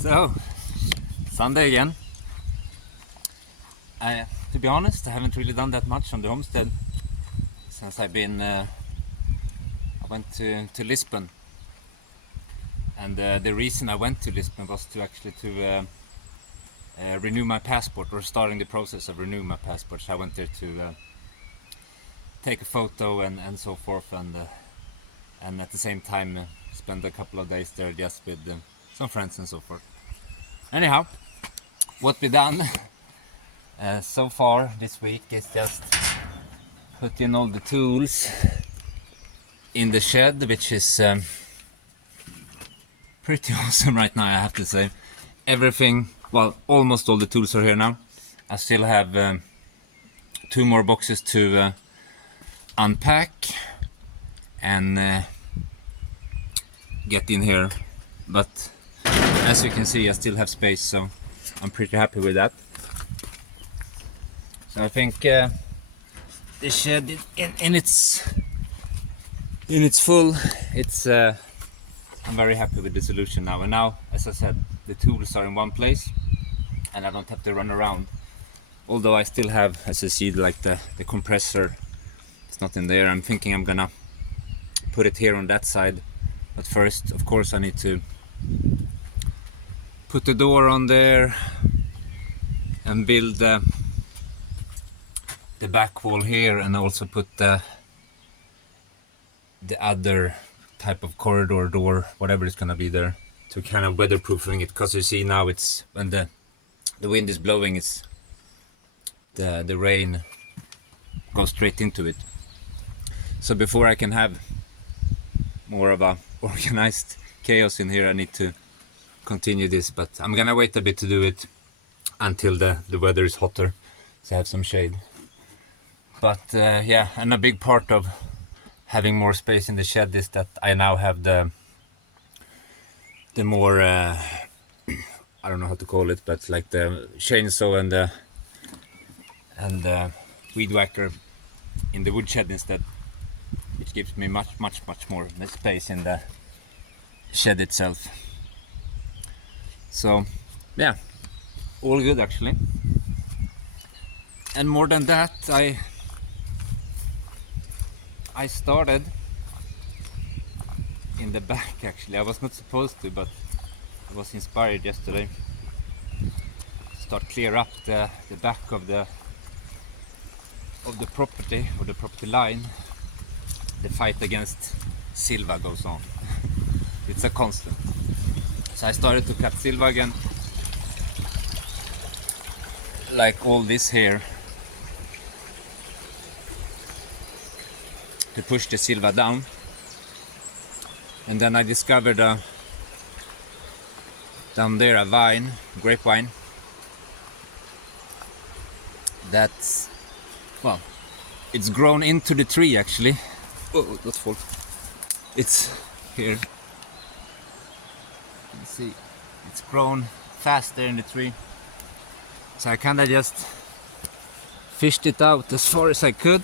So, Sunday again. To be honest, I haven't really done that much on the homestead since I've been. I went to Lisbon, and the reason I went to Lisbon was to renew my passport, or starting the process of renewing my passport. So I went there to take a photo and so forth, and at the same time spend a couple of days there just with some friends and so forth. Anyhow, what we done so far this week is just put in all the tools in the shed, which is pretty awesome right now, I have to say. Everything, well, almost all the tools are here now. I still have 2 more boxes to unpack and get in here, but as you can see, I still have space, so I'm pretty happy with that. So I think the shed in its full, I'm very happy with the solution now. And now, as I said, the tools are in one place and I don't have to run around. Although I still have, as you see, like the compressor, it's not in there. I'm thinking I'm gonna put it here on that side, but first, of course, I need to put the door on there and build the back wall here, and also put the other type of corridor door, whatever it's gonna be there, to kind of weatherproofing it, because you see now it's when the wind is blowing, it's the rain goes straight into it. So before I can have more of a organized chaos in here, I need to continue this, but I'm gonna wait a bit to do it until the weather is hotter, so I have some shade. But yeah, and a big part of having more space in the shed is that I now have the more I don't know how to call it, but like the chainsaw and the weed whacker in the woodshed instead, which gives me much more space in the shed itself. So yeah, all good actually. And more than that, I started in the back actually. I was not supposed to, but I was inspired yesterday to start clear up the back of the property, or the property line. The fight against silva goes on. It's a constant. So I started to cut silva again, like all this here, to push the silva down. And then I discovered down there a vine, grapevine, that's, well, it's grown into the tree actually. Oh, that's full. It's here. You can see it's grown faster in the tree. So I kinda just fished it out as far as I could.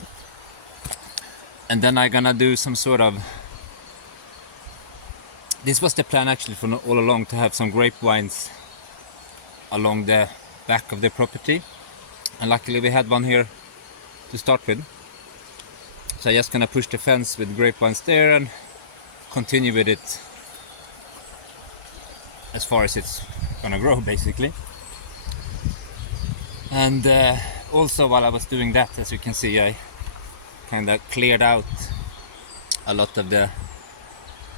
And then I'm gonna do some sort of, this was the plan actually for all along, to have some grapevines along the back of the property. And luckily we had one here to start with. So I'm just gonna push the fence with grapevines there and continue with it as far as it's gonna grow basically. And also while I was doing that, as you can see, I kind of cleared out a lot of the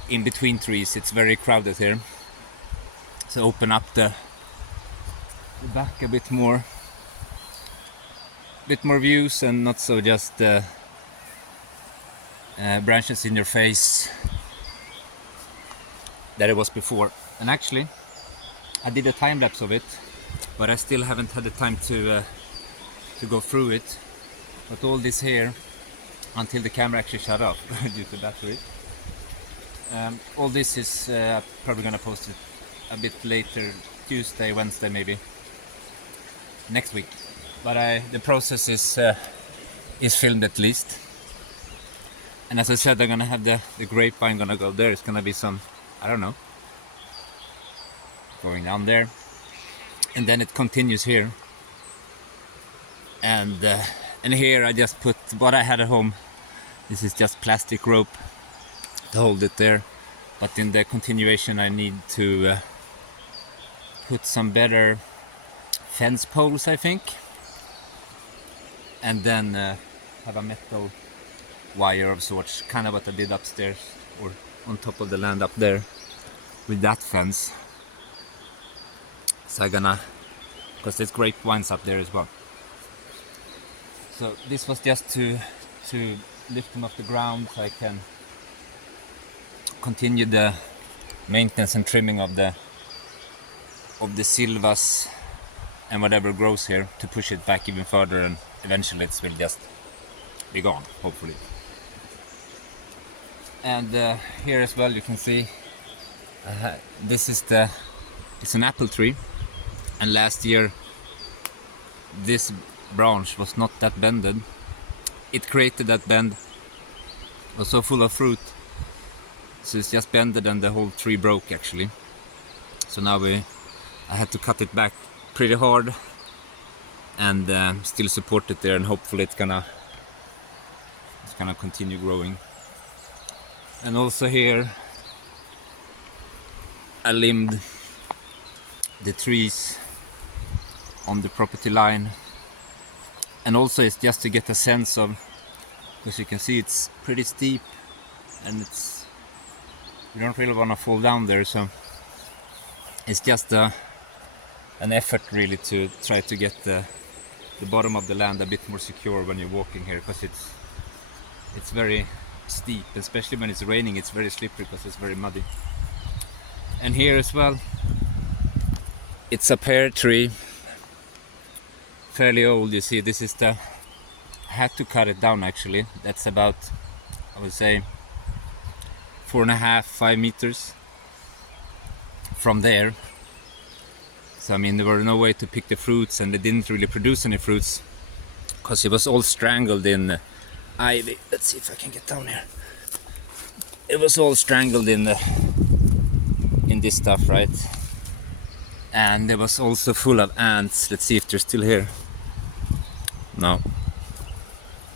in-between trees. It's very crowded here, so open up the back a bit more views, and not so just branches in your face that it was before. And actually I did a time-lapse of it, but I still haven't had the time to go through it. But all this here, until the camera actually shut off due to battery, all this is probably gonna post it a bit later, Tuesday, Wednesday maybe, next week. But the process is filmed at least. And as I said, I'm gonna have the grapevine gonna go there. It's gonna be some, I don't know, going down there, and then it continues here. And here I just put what I had at home. This is just plastic rope to hold it there, but in the continuation I need to put some better fence poles, I think, and then have a metal wire of sorts, kind of what I did upstairs or on top of the land up there with that fence. So I'm gonna, because there's grape vines up there as well. So this was just to lift them off the ground so I can continue the maintenance and trimming of the silvas and whatever grows here, to push it back even further, and eventually it will just be gone, hopefully. And here as well you can see this is it's an apple tree, and last year this branch was not that bended. It created that bend, it was so full of fruit, so it's just bended and the whole tree broke actually. So now I had to cut it back pretty hard and still support it there, and hopefully it's gonna continue growing. And also here I limbed the trees on the property line, and also it's just to get a sense of, because you can see it's pretty steep and you don't really want to fall down there, so it's just an effort really to try to get the bottom of the land a bit more secure when you're walking here, because it's very steep, especially when it's raining. It's very slippery because it's very muddy. And here as well, it's a pear tree, fairly old. You see, this is I had to cut it down actually. That's about, I would say, 4.5-5 meters from there. So I mean, there were no way to pick the fruits, and they didn't really produce any fruits because it was all strangled in ivy. Let's see if I can get down here. It was all strangled in this stuff, right? And it was also full of ants. Let's see if they're still here. No,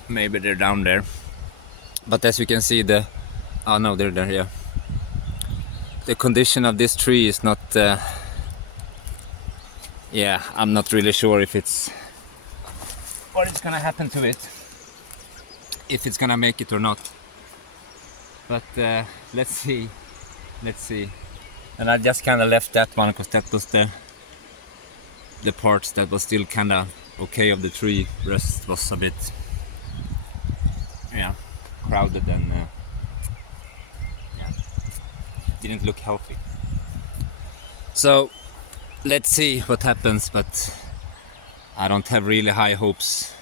maybe they're down there. But as you can see, oh no, they're there. Yeah, the condition of this tree is not. Yeah, I'm not really sure if what is gonna happen to it, if it's gonna make it or not. But let's see. And I just kind of left that one because that was the parts that was still kind of okay of the tree. The rest was a bit, yeah, crowded and yeah, didn't look healthy. So let's see what happens, but I don't have really high hopes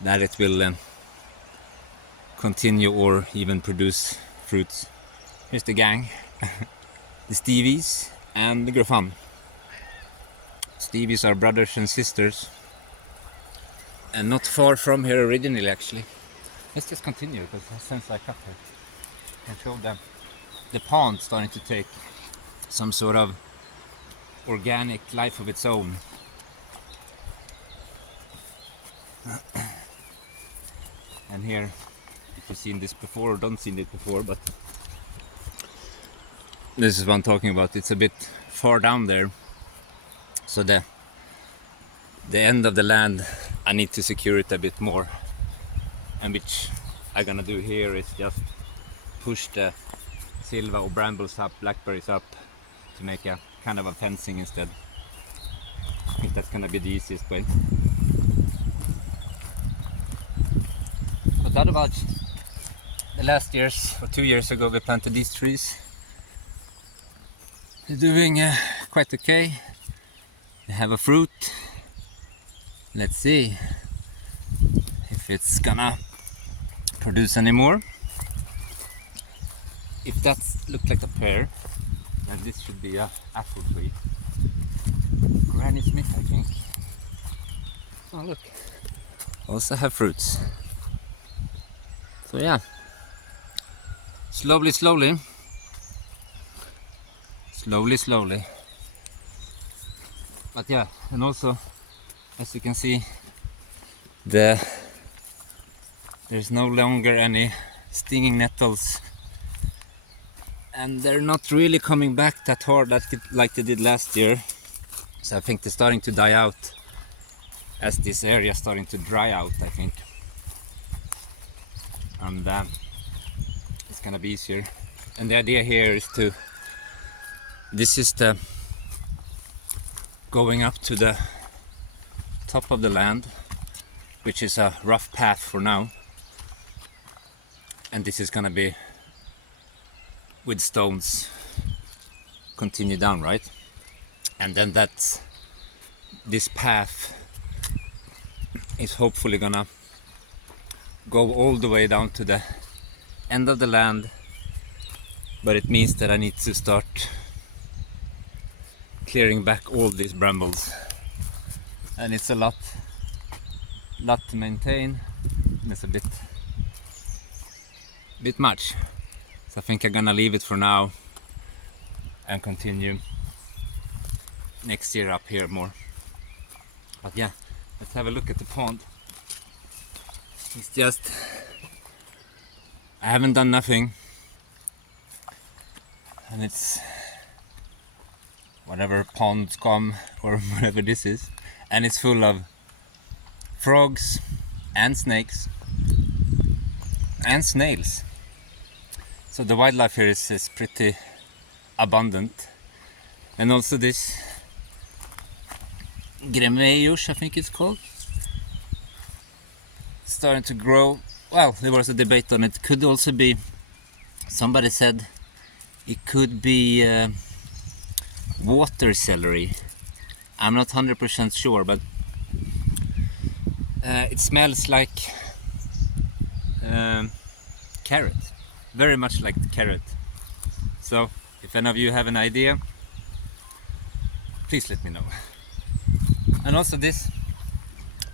that it will continue or even produce fruits. Here's the gang. The Stevies and the Grafam. Stevies are brothers and sisters, and not far from here originally actually. Let's just continue, because since I cut here, I can show them the pond starting to take some sort of organic life of its own. And here, if you've seen this before or don't seen it before, but this is what I'm talking about. It's a bit far down there, so the end of the land, I need to secure it a bit more, and which I'm gonna do here is just push the silva or brambles up, blackberries up, to make a kind of a fencing instead. I think that's gonna be the easiest way. But otherwise, the last years or 2 years ago we planted these trees. They're doing quite okay. They have a fruit. Let's see if it's gonna produce any more. If that looks like a pear, then this should be a apple tree. Granny Smith, I think. Oh look, also have fruits. So yeah, slowly, But yeah, and also as you can see, there's no longer any stinging nettles, and they're not really coming back that hard like they did last year. So I think they're starting to die out as this area is starting to dry out, I think. And it's gonna be easier. And the idea here is this is the going up to the top of the land, which is a rough path for now. And this is gonna be with stones, continue down, right? And then this path is hopefully gonna go all the way down to the end of the land, but it means that I need to start clearing back all these brambles, and it's a lot to maintain, and it's a bit much. So I think I'm gonna leave it for now and continue next year up here more. But yeah, let's have a look at the pond. It's just, I haven't done nothing, and it's whatever pond scum or whatever this is, and it's full of frogs and snakes and snails. So the wildlife here is pretty abundant. And also this grape, I think it's called, starting to grow. Well, there was a debate on it. Could also be, somebody said it could be water celery. I'm not 100% sure, but it smells like carrot, very much like the carrot. So if any of you have an idea, please let me know. And also this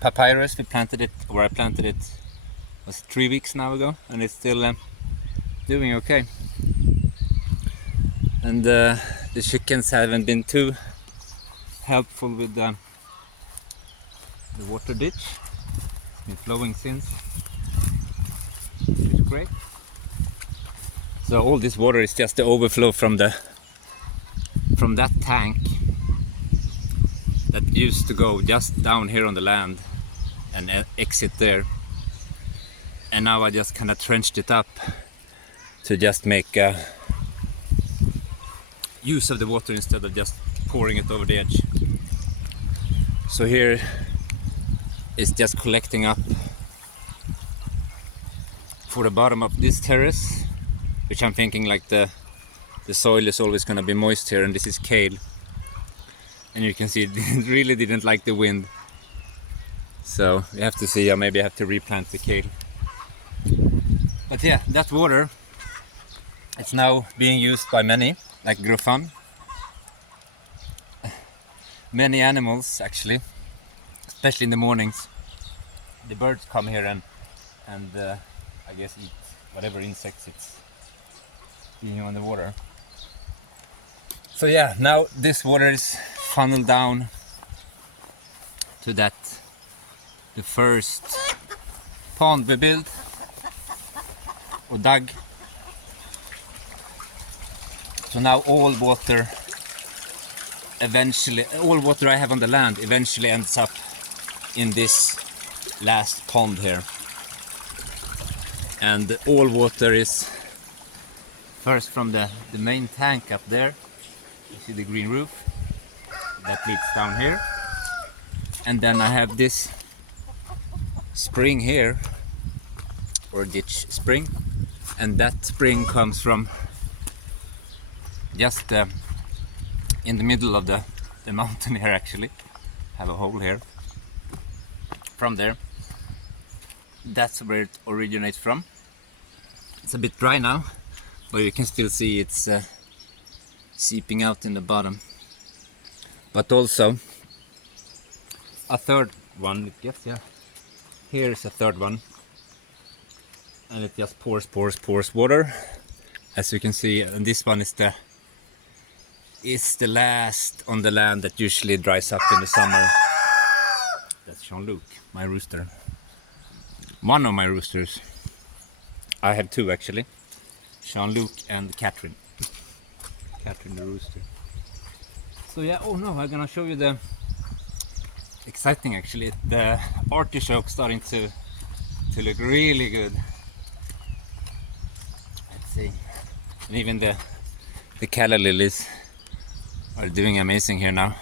papyrus, I planted it was 3 weeks now ago, and it's still doing okay. And the chickens haven't been too helpful with the water ditch. It's been flowing since, which is great. So all this water is just the overflow from that tank that used to go just down here on the land and exit there. And now I just kind of trenched it up to just make use of the water instead of just pouring it over the edge. So here is just collecting up for the bottom of this terrace, which I'm thinking like the soil is always going to be moist here, and this is kale. And you can see it really didn't like the wind. So we have to see, maybe I have to replant the kale. But yeah, that water, it's now being used by many, like GoFundMe. Many animals actually, especially in the mornings. The birds come here and I guess eat whatever insects it's being on the water. So yeah, now this water is funneled down to the first pond we built or dug. So now all water I have on the land eventually ends up in this last pond here. And all water is first from the main tank up there. You see the green roof that leads down here, and then I have this spring here, or ditch spring, and that spring comes from just in the middle of the mountain here. Actually have a hole here. From there, that's where it originates from. It's a bit dry now, but you can still see it's seeping out in the bottom. But also a third one, I guess, yeah. Here's a third one, and it just pours water, as you can see. And this one is is the last on the land that usually dries up in the summer. That's Jean-Luc, my rooster. One of my roosters. I have two actually. Jean-Luc and Catherine. Catherine the rooster. So yeah, oh no, I'm gonna show you the exciting actually. The artichoke starting to look really good. Let's see. And even the calla lilies are doing amazing here now.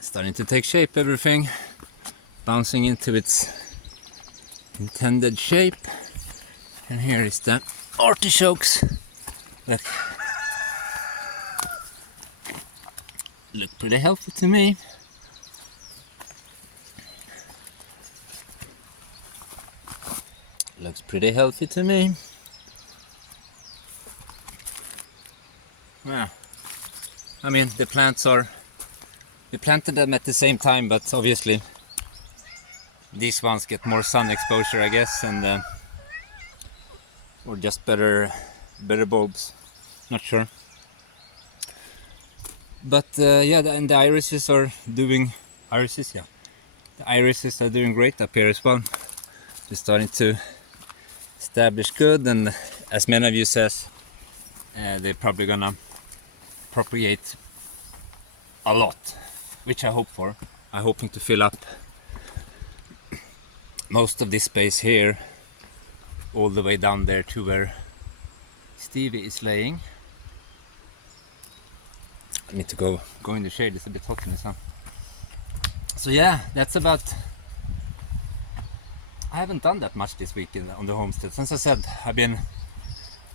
Starting to take shape, everything bouncing into its intended shape. And here is the artichokes. Look pretty healthy to me. Looks pretty healthy to me. Yeah. I mean, the plants are... We planted them at the same time, but obviously these ones get more sun exposure, I guess, and or just better bulbs. Not sure. But yeah, and the irises are doing... Irises, yeah. The irises are doing great up here as well. They're starting to establish good, and as many of you says, they're probably gonna propagate a lot, which I hope for. I'm hoping to fill up most of this space here all the way down there to where Stevie is laying. I need to go in the shade, it's a bit hot in the sun. So yeah, that's about... I haven't done that much this week on the homestead. Since I said, I've been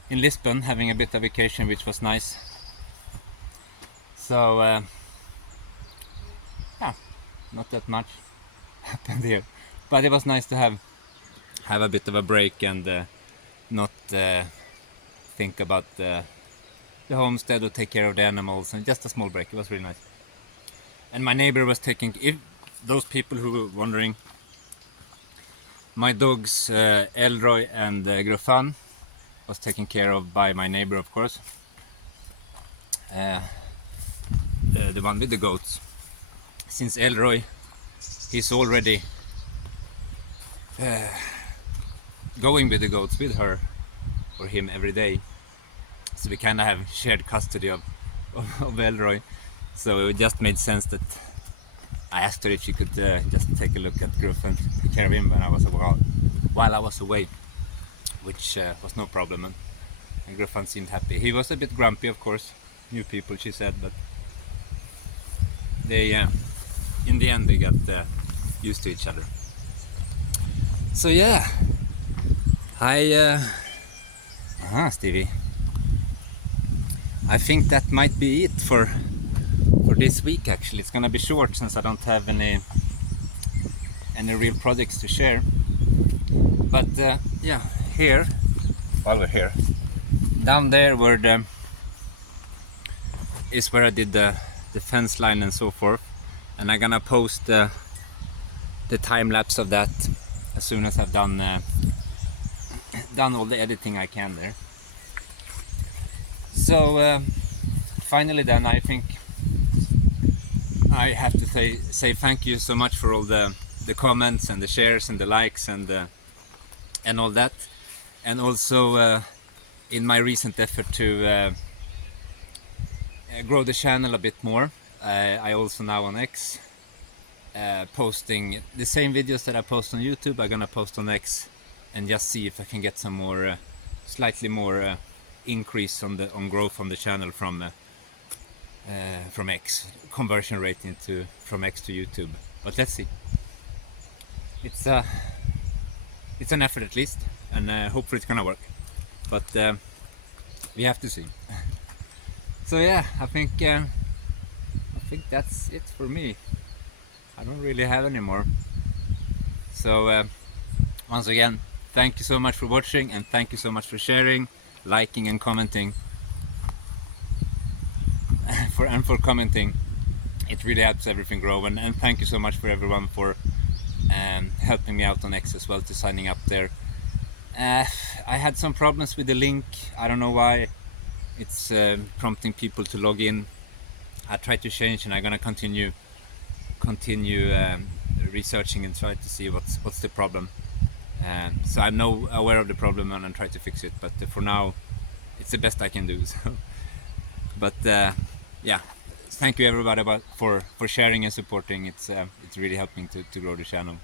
in Lisbon having a bit of vacation, which was nice. So yeah, not that much happened here, but it was nice to have a bit of a break and not think about the homestead or take care of the animals, and just a small break. It was really nice. And my neighbor was taking... If those people who were wondering, my dogs Elroy and Grofan was taken care of by my neighbor, of course. The one with the goats. Since Elroy, he's already going with the goats with her or him every day. So we kind of have shared custody of Elroy. So it just made sense that I asked her if she could just take a look at Gruff and take care of him while I was away, which was no problem. And Gruffan seemed happy. He was a bit grumpy, of course. New people, she said, but they, in the end, they got used to each other. So yeah, Stevie. I think that might be it for this week. Actually, it's gonna be short since I don't have any real projects to share. But yeah, here, while we're here, down there where is where I did the fence line and so forth, and I'm gonna post the time-lapse of that as soon as I've done all the editing I can there. So finally then, I think I have to say thank you so much for all the comments and the shares and the likes and all that, and also in my recent effort to grow the channel a bit more, I also now on X posting the same videos that I post on YouTube. I'm gonna post on X and just see if I can get some more slightly more increase on growth on the channel from X, conversion rate from X to YouTube. But let's see. It's an effort at least, and hopefully it's gonna work. But we have to see. So yeah, I think that's it for me. I don't really have any more. So once again, thank you so much for watching, and thank you so much for sharing, liking and commenting. for commenting. It really helps everything grow, and thank you so much for everyone for helping me out on X as well, to signing up there. I had some problems with the link. I don't know why. it's prompting people to log in. I try to change, and I'm gonna continue researching and try to see what's the problem. So I'm now aware of the problem and I try to fix it. But for now, it's the best I can do. So, but yeah, thank you everybody for sharing and supporting. It's really helping to grow the channel.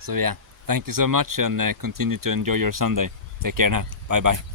So yeah, thank you so much, and continue to enjoy your Sunday. Take care now. Bye bye.